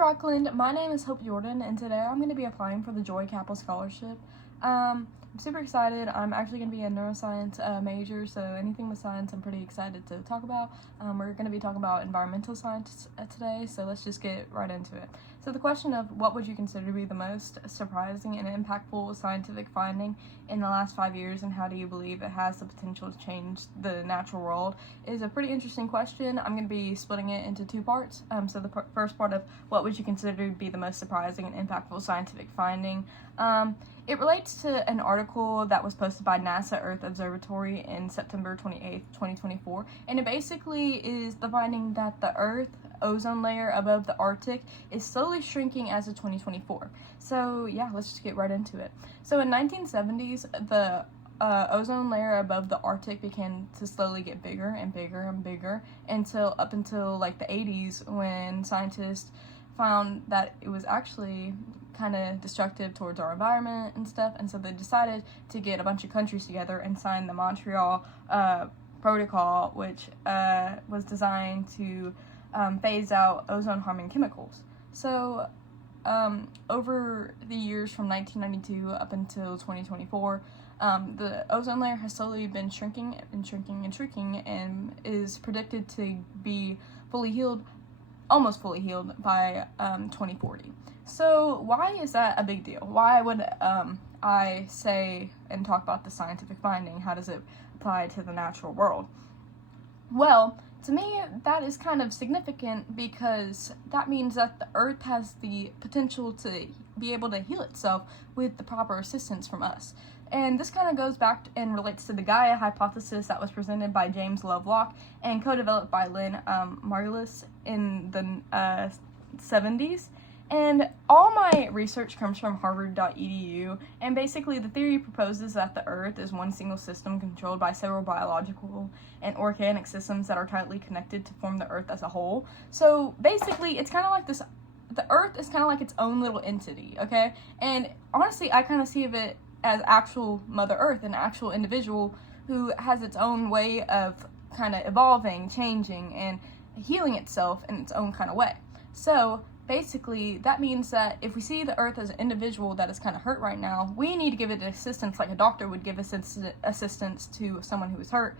Rockland, my name is Hope Jordan, and today I'm going to be applying for the Cappel Scholarship. I'm super excited. I'm actually going to be a neuroscience major, so anything with science I'm pretty excited to talk about. We're going to be talking about environmental science today, so let's just get right into it. So the question of what would you consider to be the most surprising and impactful scientific finding in the last 5 years, and how do you believe it has the potential to change the natural world is a pretty interesting question. I'm going to be splitting it into two parts. So the first part of what would you consider to be the most surprising and impactful scientific finding. It relates to an article that was posted by NASA Earth Observatory in September 28th, 2024, and it basically is the finding that the Earth ozone layer above the Arctic is slowly shrinking as of 2024. So yeah, let's just get right into it. So in 1970s, the ozone layer above the Arctic began to slowly get bigger and bigger and bigger until like the 80s, when scientists found that it was actually kind of destructive towards our environment and stuff, and so they decided to get a bunch of countries together and sign the Montreal Protocol, which was designed to phase out ozone-harming chemicals. So over the years from 1992 up until 2024, the ozone layer has slowly been shrinking and shrinking and shrinking, and is predicted to be almost fully healed by 2040. So why is that a big deal? Why would I say and talk about the scientific finding? How does it apply to the natural world? Well, to me, that is kind of significant because that means that the Earth has the potential to be able to heal itself with the proper assistance from us. And this kind of goes back and relates to the Gaia hypothesis that was presented by James Lovelock and co-developed by Lynn Margulis in the 70s. And all my research comes from harvard.edu, and basically the theory proposes that the Earth is one single system controlled by several biological and organic systems that are tightly connected to form the Earth as a whole. So basically it's kind of like this, the Earth is kind of like its own little entity, okay? And honestly, I kind of see of it as actual Mother Earth, an actual individual who has its own way of kind of evolving, changing, and healing itself in its own kind of way. So basically, that means that if we see the Earth as an individual that is kind of hurt right now, we need to give it assistance like a doctor would give assistance to someone who is hurt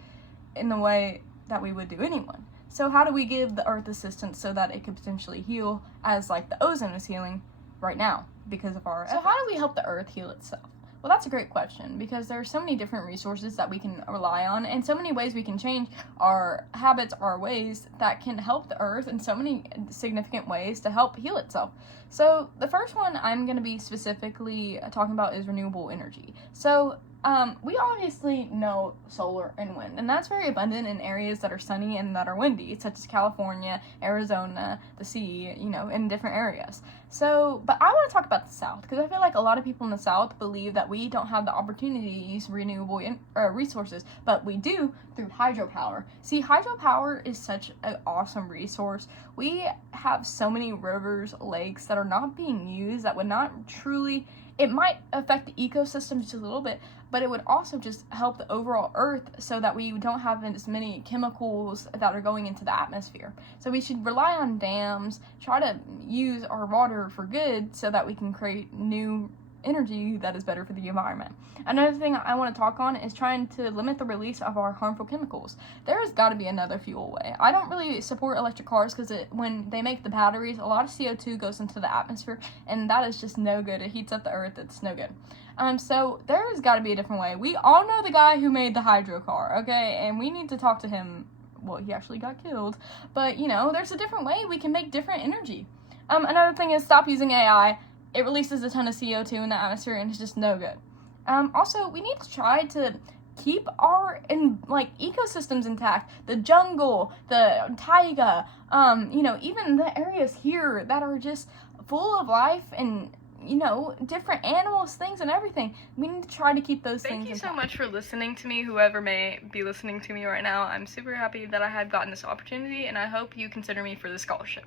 in the way that we would do anyone. So how do we give the Earth assistance so that it could potentially heal as like the ozone is healing right now because of our efforts? So how do we help the Earth heal itself? Well, that's a great question, because there are so many different resources that we can rely on, and so many ways we can change our habits, our ways that can help the Earth in so many significant ways to help heal itself. So the first one I'm going to be specifically talking about is renewable energy. So we obviously know solar and wind, and that's very abundant in areas that are sunny and that are windy, such as California, Arizona, the sea, in different areas. So, but I want to talk about the South, because I feel like a lot of people in the South believe that we don't have the opportunity to use renewable resources, but we do through hydropower. See, hydropower is such an awesome resource. We have so many rivers, lakes that are not being used, that would not truly, it might affect the ecosystem just a little bit, but it would also just help the overall Earth so that we don't have as many chemicals that are going into the atmosphere. So we should rely on dams, try to use our water for good so that we can create new energy that is better for the environment. Another thing I want to talk on is trying to limit the release of our harmful chemicals. There has got to be another fuel way. I don't really support electric cars because when they make the batteries, a lot of CO2 goes into the atmosphere, and that is just no good. It heats up the Earth. It's no good. So there has got to be a different way. We all know the guy who made the hydro car, okay? And we need to talk to him. Well, he actually got killed. But, there's a different way we can make different energy. Another thing is stop using AI. It releases a ton of CO2 in the atmosphere, and it's just no good. Also, we need to try to keep our ecosystems intact. The jungle, the taiga, even the areas here that are just full of life and different animals, things, and everything. We need to try to keep those things intact. Thank you so much for listening to me, whoever may be listening to me right now. I'm super happy that I have gotten this opportunity, and I hope you consider me for the scholarship.